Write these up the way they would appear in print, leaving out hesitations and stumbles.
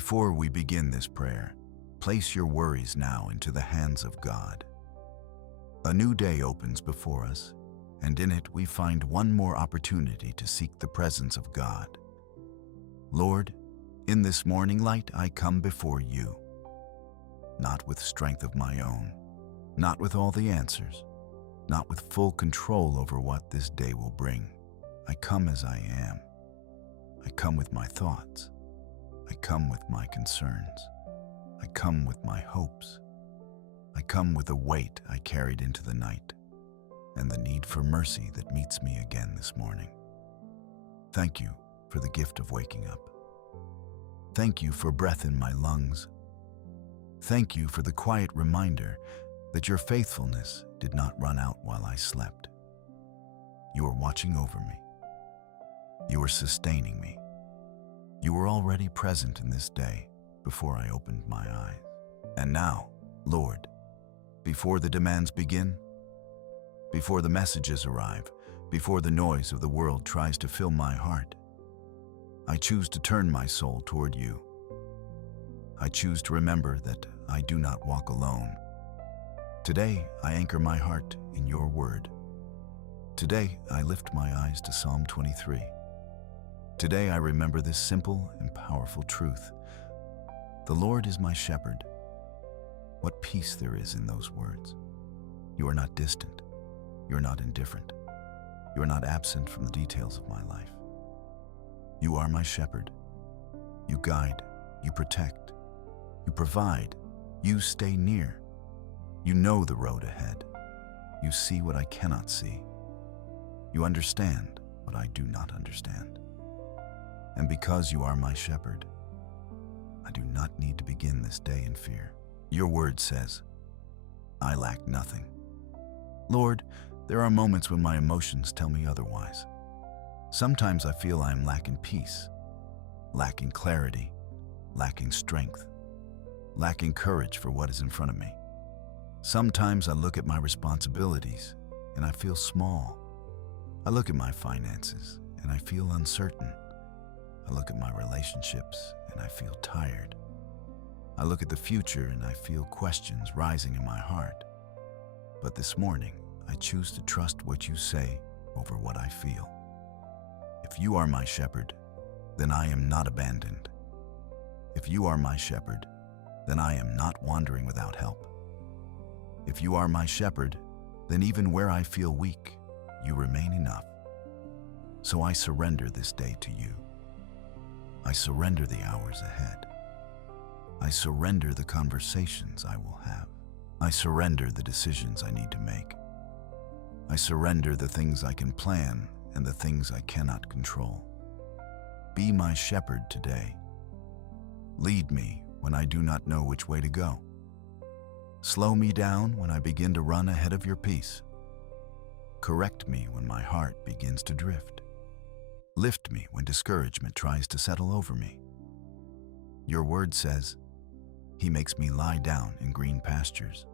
Before we begin this prayer, place your worries now into the hands of God. A new day opens before us, and in it we find one more opportunity to seek the presence of God. Lord, in this morning light I come before you, not with strength of my own, not with all the answers, not with full control over what this day will bring. I come as I am. I come with my thoughts. I come with my concerns. I come with my hopes. I come with the weight I carried into the night and the need for mercy that meets me again this morning. Thank you for the gift of waking up. Thank you for breath in my lungs. Thank you for the quiet reminder that your faithfulness did not run out while I slept. You are watching over me. You are sustaining me. You were already present in this day before I opened my eyes. And now, Lord, before the demands begin, before the messages arrive, before the noise of the world tries to fill my heart, I choose to turn my soul toward you. I choose to remember that I do not walk alone. Today, I anchor my heart in your word. Today, I lift my eyes to Psalm 23. Today, I remember this simple and powerful truth. The Lord is my shepherd. What peace there is in those words. You are not distant. You are not indifferent. You are not absent from the details of my life. You are my shepherd. You guide. You protect. You provide. You stay near. You know the road ahead. You see what I cannot see. You understand what I do not understand. And because you are my shepherd, I do not need to begin this day in fear. Your word says, I lack nothing. Lord, there are moments when my emotions tell me otherwise. Sometimes I feel I am lacking peace, lacking clarity, lacking strength, lacking courage for what is in front of me. Sometimes I look at my responsibilities and I feel small. I look at my finances and I feel uncertain. I look at my relationships and I feel tired. I look at the future and I feel questions rising in my heart. But this morning, I choose to trust what you say over what I feel. If you are my shepherd, then I am not abandoned. If you are my shepherd, then I am not wandering without help. If you are my shepherd, then even where I feel weak, you remain enough. So I surrender this day to you. I surrender the hours ahead. I surrender the conversations I will have. I surrender the decisions I need to make. I surrender the things I can plan and the things I cannot control. Be my shepherd today. Lead me when I do not know which way to go. Slow me down when I begin to run ahead of your peace. Correct me when my heart begins to drift. Lift me when discouragement tries to settle over me. Your word says, He makes me lie down in green pastures.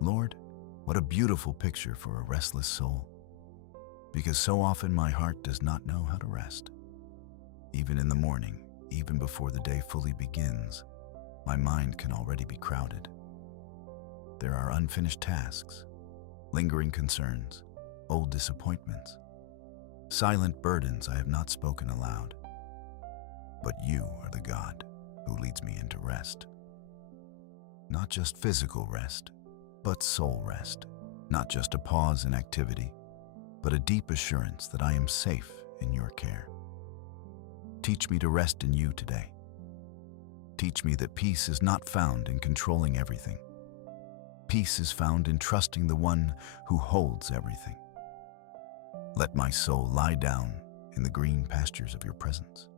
Lord, what a beautiful picture for a restless soul, because so often my heart does not know how to rest. Even in the morning, even before the day fully begins, my mind can already be crowded. There are unfinished tasks, lingering concerns, old disappointments, silent burdens I have not spoken aloud. But you are the God who leads me into rest. Not just physical rest, but soul rest. Not just a pause in activity, but a deep assurance that I am safe in your care. Teach me to rest in you today. Teach me that peace is not found in controlling everything. Peace is found in trusting the one who holds everything. Let my soul lie down in the green pastures of your presence.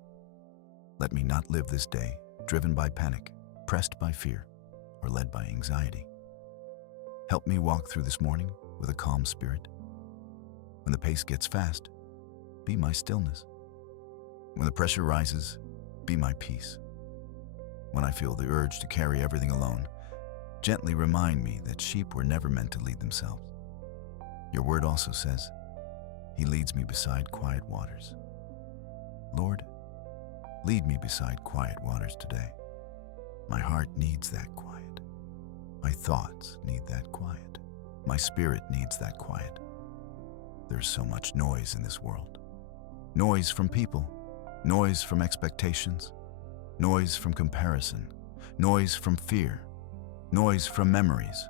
Let me not live this day driven by panic, pressed by fear, or led by anxiety. Help me walk through this morning with a calm spirit. When the pace gets fast, be my stillness. When the pressure rises, be my peace. When I feel the urge to carry everything alone, gently remind me that sheep were never meant to lead themselves. Your word also says, He leads me beside quiet waters. Lord, Lead me beside quiet waters today. My heart needs that quiet. My thoughts need that quiet. My spirit needs that quiet. There's so much noise in this world. Noise from people, noise from expectations, noise from comparison, noise from fear, noise from memories,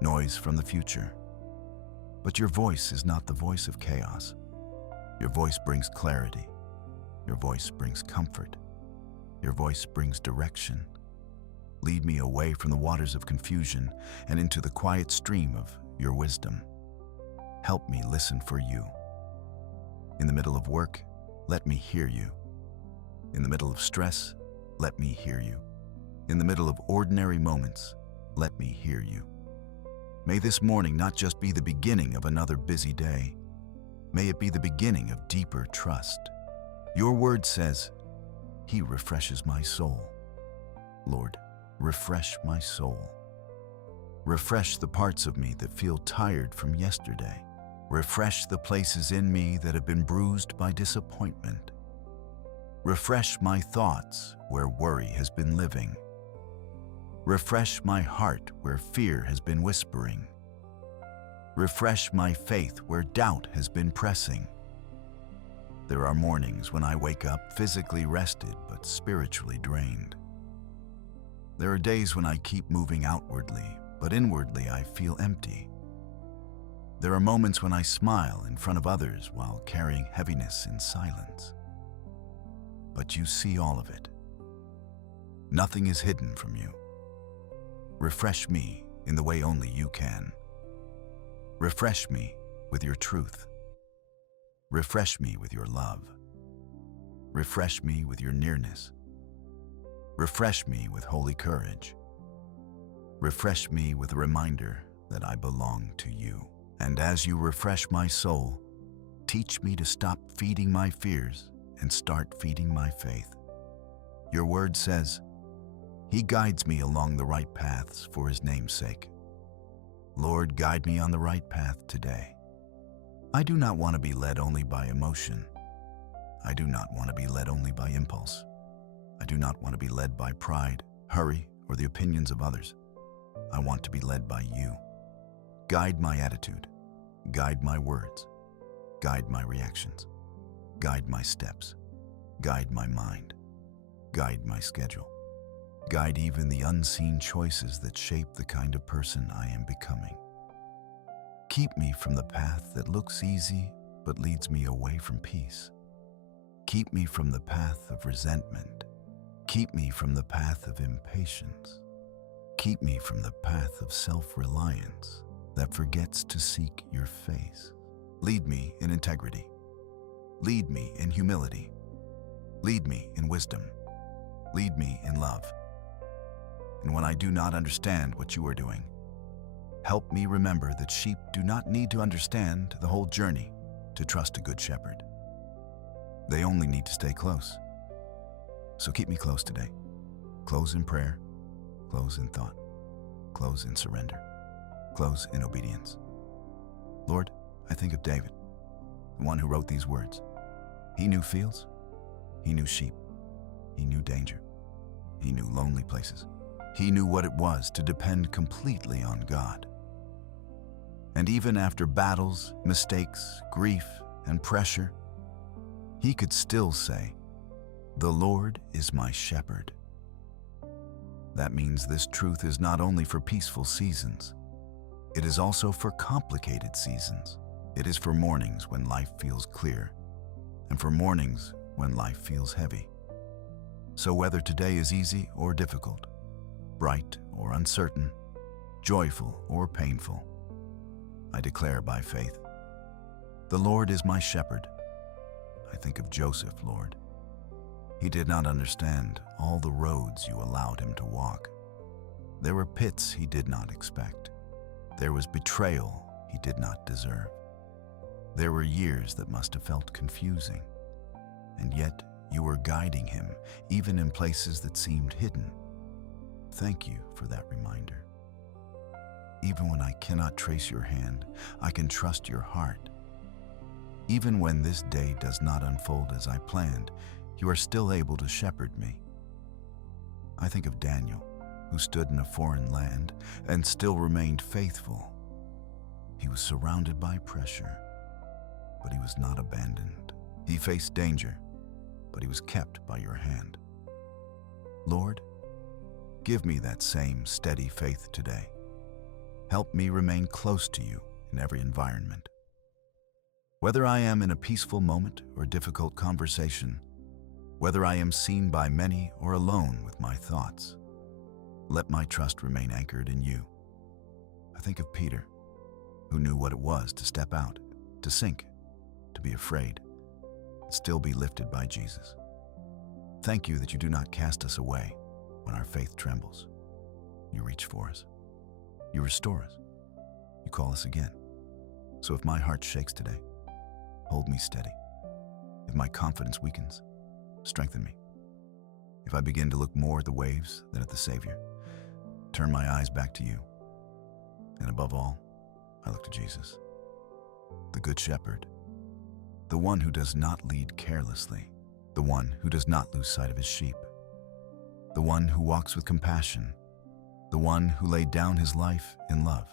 noise from the future. But your voice is not the voice of chaos. Your voice brings clarity. Your voice brings comfort. Your voice brings direction. Lead me away from the waters of confusion and into the quiet stream of your wisdom. Help me listen for you. In the middle of work, let me hear you. In the middle of stress, let me hear you. In the middle of ordinary moments, let me hear you. May this morning not just be the beginning of another busy day. May it be the beginning of deeper trust. Your word says, He refreshes my soul. Lord, refresh my soul. Refresh the parts of me that feel tired from yesterday. Refresh the places in me that have been bruised by disappointment. Refresh my thoughts where worry has been living. Refresh my heart where fear has been whispering. Refresh my faith where doubt has been pressing. There are mornings when I wake up physically rested but spiritually drained. There are days when I keep moving outwardly, but inwardly I feel empty. There are moments when I smile in front of others while carrying heaviness in silence. But you see all of it. Nothing is hidden from you. Refresh me in the way only you can. Refresh me with your truth. Refresh me with your love. Refresh me with your nearness. Refresh me with holy courage. Refresh me with a reminder that I belong to you. And as you refresh my soul, teach me to stop feeding my fears and start feeding my faith. Your word says, He guides me along the right paths for His name's sake. Lord, guide me on the right path today. I do not want to be led only by emotion. I do not want to be led only by impulse. I do not want to be led by pride, hurry, or the opinions of others. I want to be led by you. Guide my attitude. Guide my words. Guide my reactions. Guide my steps. Guide my mind. Guide my schedule. Guide even the unseen choices that shape the kind of person I am becoming. Keep me from the path that looks easy but leads me away from peace. Keep me from the path of resentment. Keep me from the path of impatience. Keep me from the path of self-reliance that forgets to seek your face. Lead me in integrity. Lead me in humility. Lead me in wisdom. Lead me in love. And when I do not understand what you are doing, help me remember that sheep do not need to understand the whole journey to trust a good shepherd. They only need to stay close. So keep me close today. Close in prayer, close in thought, close in surrender, close in obedience. Lord, I think of David, the one who wrote these words. He knew fields, he knew sheep, he knew danger, he knew lonely places. He knew what it was to depend completely on God. And even after battles, mistakes, grief, and pressure, he could still say, "The Lord is my shepherd." That means this truth is not only for peaceful seasons, it is also for complicated seasons. It is for mornings when life feels clear, and for mornings when life feels heavy. So whether today is easy or difficult, bright or uncertain, joyful or painful, I declare by faith, the Lord is my shepherd. I think of Joseph, Lord. He did not understand all the roads you allowed him to walk. There were pits he did not expect. There was betrayal he did not deserve. There were years that must have felt confusing, and yet you were guiding him even in places that seemed hidden. Thank you for that reminder. Even when I cannot trace your hand, I can trust your heart. Even when this day does not unfold as I planned, you are still able to shepherd me. I think of Daniel, who stood in a foreign land and still remained faithful. He was surrounded by pressure, but he was not abandoned. He faced danger, but he was kept by your hand. Lord, give me that same steady faith today. Help me remain close to you in every environment. Whether I am in a peaceful moment or difficult conversation, whether I am seen by many or alone with my thoughts, let my trust remain anchored in you. I think of Peter, who knew what it was to step out, to sink, to be afraid, and still be lifted by Jesus. Thank you that you do not cast us away when our faith trembles. You reach for us. You restore us. You call us again. So if my heart shakes today, hold me steady. If my confidence weakens, strengthen me. If I begin to look more at the waves than at the Savior, turn my eyes back to you. And above all, I look to Jesus, the Good Shepherd, the one who does not lead carelessly, the one who does not lose sight of his sheep, the one who walks with compassion, the one who laid down his life in love.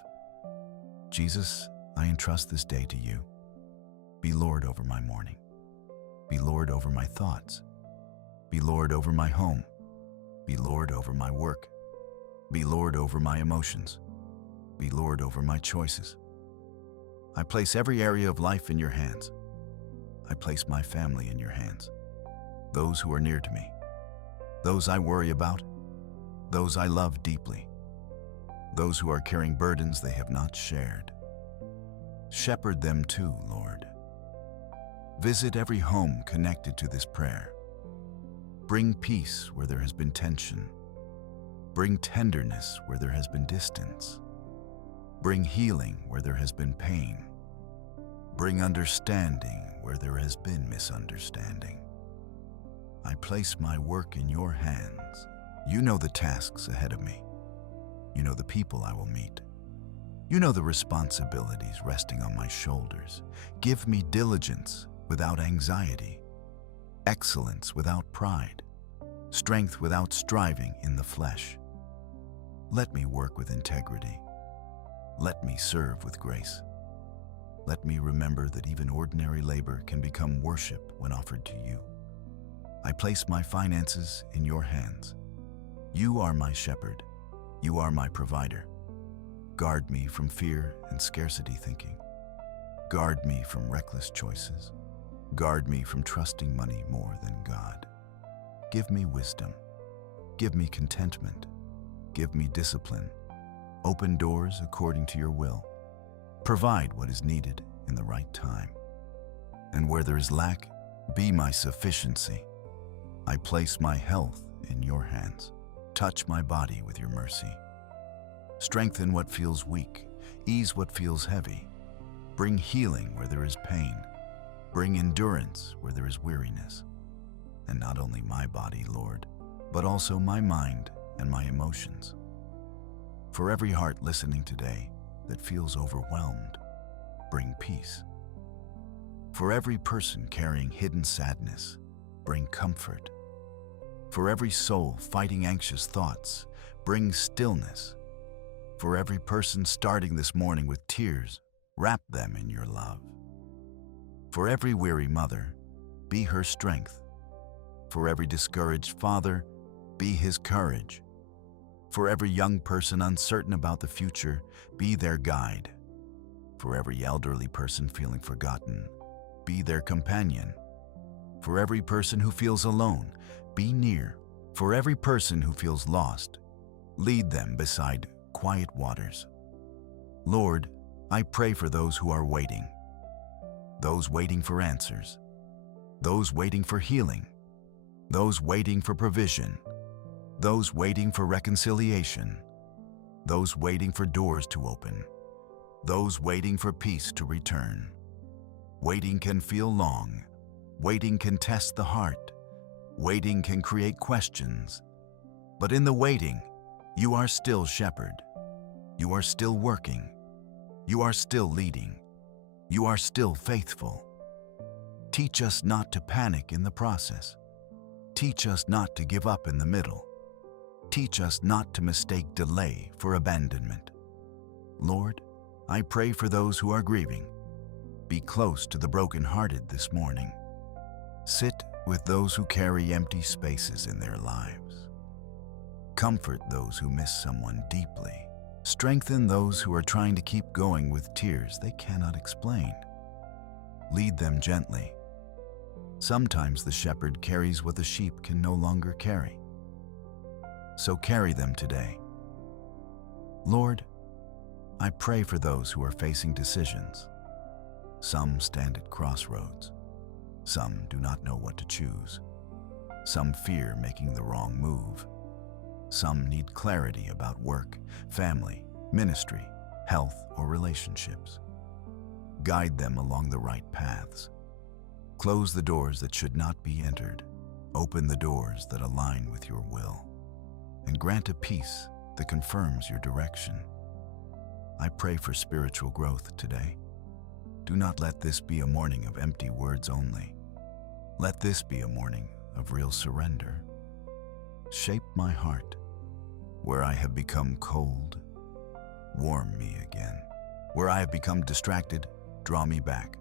Jesus, I entrust this day to you. Be Lord over my morning. Be Lord over my thoughts. Be Lord over my home. Be Lord over my work. Be Lord over my emotions. Be Lord over my choices. I place every area of life in your hands. I place my family in your hands. Those who are near to me, those I worry about, those I love deeply, those who are carrying burdens they have not shared. Shepherd them too, Lord. Visit every home connected to this prayer. Bring peace where there has been tension. Bring tenderness where there has been distance. Bring healing where there has been pain. Bring understanding where there has been misunderstanding. I place my work in your hands. You know the tasks ahead of me. You know the people I will meet. You know the responsibilities resting on my shoulders. Give me diligence without anxiety, excellence without pride, strength without striving in the flesh. Let me work with integrity. Let me serve with grace. Let me remember that even ordinary labor can become worship when offered to you. I place my finances in your hands. You are my shepherd. You are my provider. Guard me from fear and scarcity thinking. Guard me from reckless choices. Guard me from trusting money more than God. Give me wisdom. Give me contentment. Give me discipline. Open doors according to your will. Provide what is needed in the right time. And where there is lack, be my sufficiency. I place my health in your hands. Touch my body with your mercy. Strengthen what feels weak. Ease what feels heavy. Bring healing where there is pain. Bring endurance where there is weariness. And not only my body, Lord, but also my mind and my emotions. For every heart listening today that feels overwhelmed, bring peace. For every person carrying hidden sadness, bring comfort. For every soul fighting anxious thoughts, bring stillness. For every person starting this morning with tears, wrap them in your love. For every weary mother, be her strength. For every discouraged father, be his courage. For every young person uncertain about the future, be their guide. For every elderly person feeling forgotten, be their companion. For every person who feels alone, be near. For every person who feels lost, lead them beside quiet waters. Lord, I pray for those who are waiting, those waiting for answers, those waiting for healing, those waiting for provision, those waiting for reconciliation, those waiting for doors to open, those waiting for peace to return. Waiting can feel long. Waiting can test the heart. Waiting can create questions. But in the waiting, you are still shepherd. You are still working. You are still leading. You are still faithful. Teach us not to panic in the process. Teach us not to give up in the middle. Teach us not to mistake delay for abandonment. Lord, I pray for those who are grieving. Be close to the brokenhearted this morning. Sit with those who carry empty spaces in their lives. Comfort those who miss someone deeply. Strengthen those who are trying to keep going with tears they cannot explain. Lead them gently. Sometimes the shepherd carries what the sheep can no longer carry. So carry them today. Lord, I pray for those who are facing decisions. Some stand at crossroads. Some do not know what to choose. Some fear making the wrong move. Some need clarity about work, family, ministry, health, or relationships. Guide them along the right paths. Close the doors that should not be entered. Open the doors that align with your will. And grant a peace that confirms your direction. I pray for spiritual growth today. Do not let this be a morning of empty words only. Let this be a morning of real surrender. Shape my heart. Where I have become cold, warm me again. Where I have become distracted, draw me back.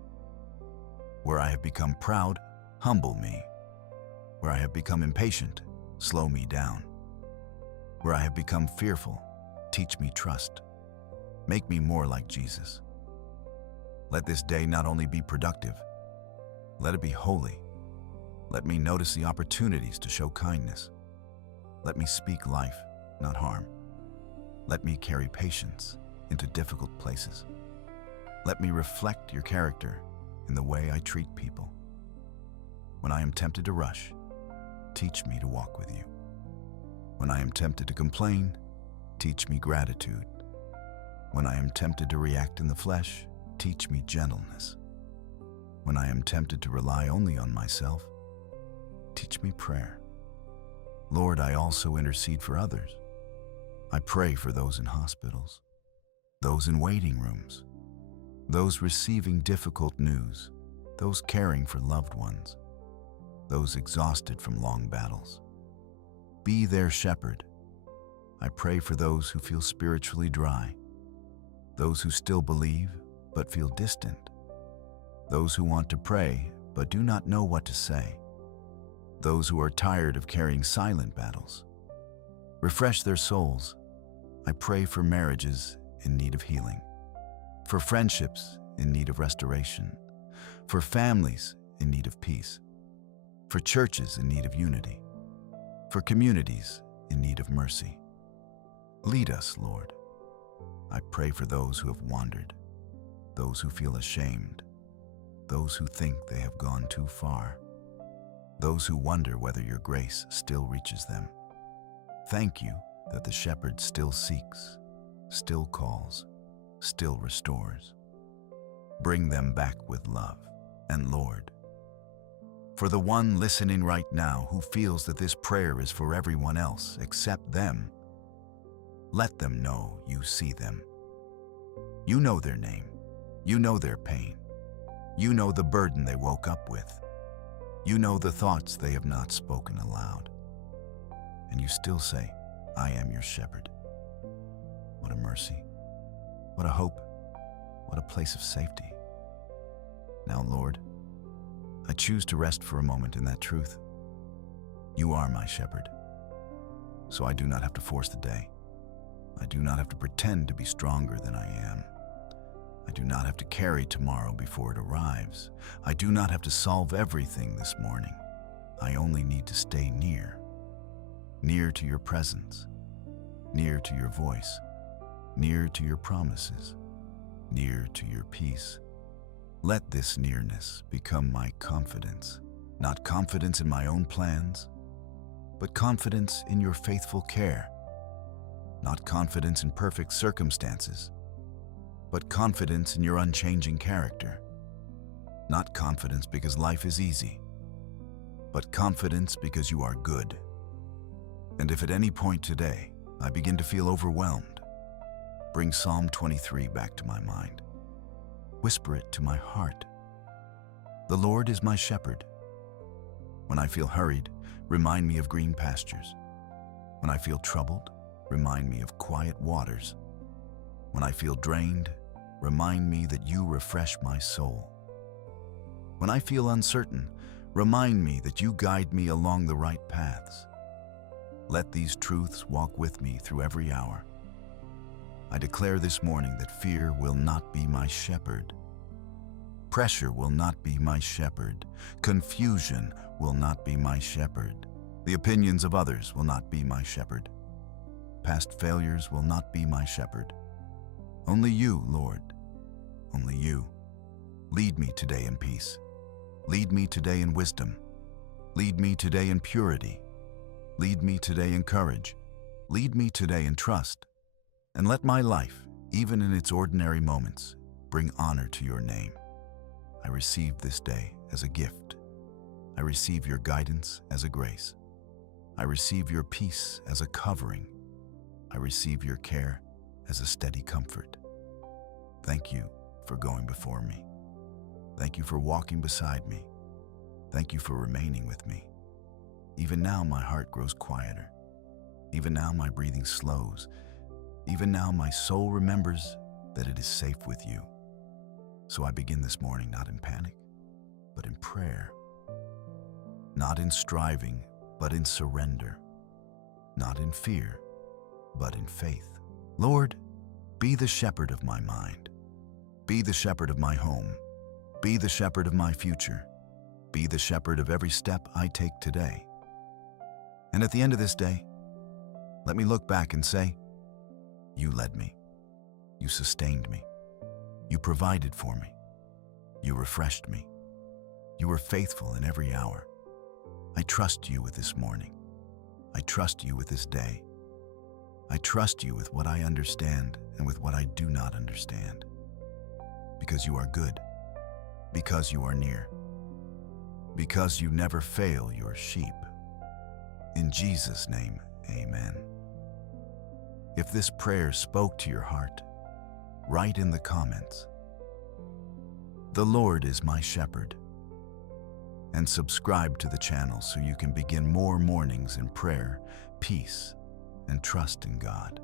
Where I have become proud, humble me. Where I have become impatient, slow me down. Where I have become fearful, teach me trust. Make me more like Jesus. Let this day not only be productive, let it be holy. Let me notice the opportunities to show kindness. Let me speak life, not harm. Let me carry patience into difficult places. Let me reflect your character in the way I treat people. When I am tempted to rush, teach me to walk with you. When I am tempted to complain, teach me gratitude. When I am tempted to react in the flesh, teach me gentleness. When I am tempted to rely only on myself, teach me prayer. Lord, I also intercede for others. I pray for those in hospitals, those in waiting rooms, those receiving difficult news, those caring for loved ones, those exhausted from long battles. Be their shepherd. I pray for those who feel spiritually dry, those who still believe but feel distant, those who want to pray but do not know what to say, those who are tired of carrying silent battles. Refresh their souls. I pray for marriages in need of healing, for friendships in need of restoration, for families in need of peace, for churches in need of unity, for communities in need of mercy. Lead us, Lord. I pray for those who have wandered, those who feel ashamed, those who think they have gone too far, those who wonder whether your grace still reaches them. Thank you that the shepherd still seeks, still calls, still restores. Bring them back with love. And Lord, for the one listening right now who feels that this prayer is for everyone else except them, let them know you see them. You know their name. You know their pain. You know the burden they woke up with. You know the thoughts they have not spoken aloud. And you still say, I am your shepherd. What a mercy. What a hope. What a place of safety. Now, Lord, I choose to rest for a moment in that truth. You are my shepherd, so I do not have to force the day. I do not have to pretend to be stronger than I am. I do not have to carry tomorrow before it arrives. I do not have to solve everything this morning. I only need to stay near. Near to your presence, near to your voice, near to your promises, near to your peace. Let this nearness become my confidence, not confidence in my own plans, but confidence in your faithful care, not confidence in perfect circumstances, but confidence in your unchanging character, not confidence because life is easy, but confidence because you are good. And if at any point today I begin to feel overwhelmed, bring Psalm 23 back to my mind. Whisper it to my heart. The Lord is my shepherd. When I feel hurried, remind me of green pastures. When I feel troubled, remind me of quiet waters. When I feel drained, remind me that you refresh my soul. When I feel uncertain, remind me that you guide me along the right paths. Let these truths walk with me through every hour. I declare this morning that fear will not be my shepherd. Pressure will not be my shepherd. Confusion will not be my shepherd. The opinions of others will not be my shepherd. Past failures will not be my shepherd. Only you, Lord, only you. Lead me today in peace. Lead me today in wisdom. Lead me today in purity. Lead me today in courage. Lead me today in trust. And let my life, even in its ordinary moments, bring honor to your name. I receive this day as a gift. I receive your guidance as a grace. I receive your peace as a covering. I receive your care as a steady comfort. Thank you for going before me. Thank you for walking beside me. Thank you for remaining with me. Even now my heart grows quieter. Even now my breathing slows. Even now my soul remembers that it is safe with you. So I begin this morning not in panic, but in prayer. Not in striving, but in surrender. Not in fear, but in faith. Lord, be the shepherd of my mind. Be the shepherd of my home. Be the shepherd of my future. Be the shepherd of every step I take today. And at the end of this day, let me look back and say, you led me. You sustained me. You provided for me. You refreshed me. You were faithful in every hour. I trust you with this morning. I trust you with this day. I trust you with what I understand and with what I do not understand. Because you are good. Because you are near. Because you never fail your sheep. In Jesus' name, amen. If this prayer spoke to your heart, write in the comments, "The Lord is my shepherd," and subscribe to the channel so you can begin more mornings in prayer, peace, and trust in God.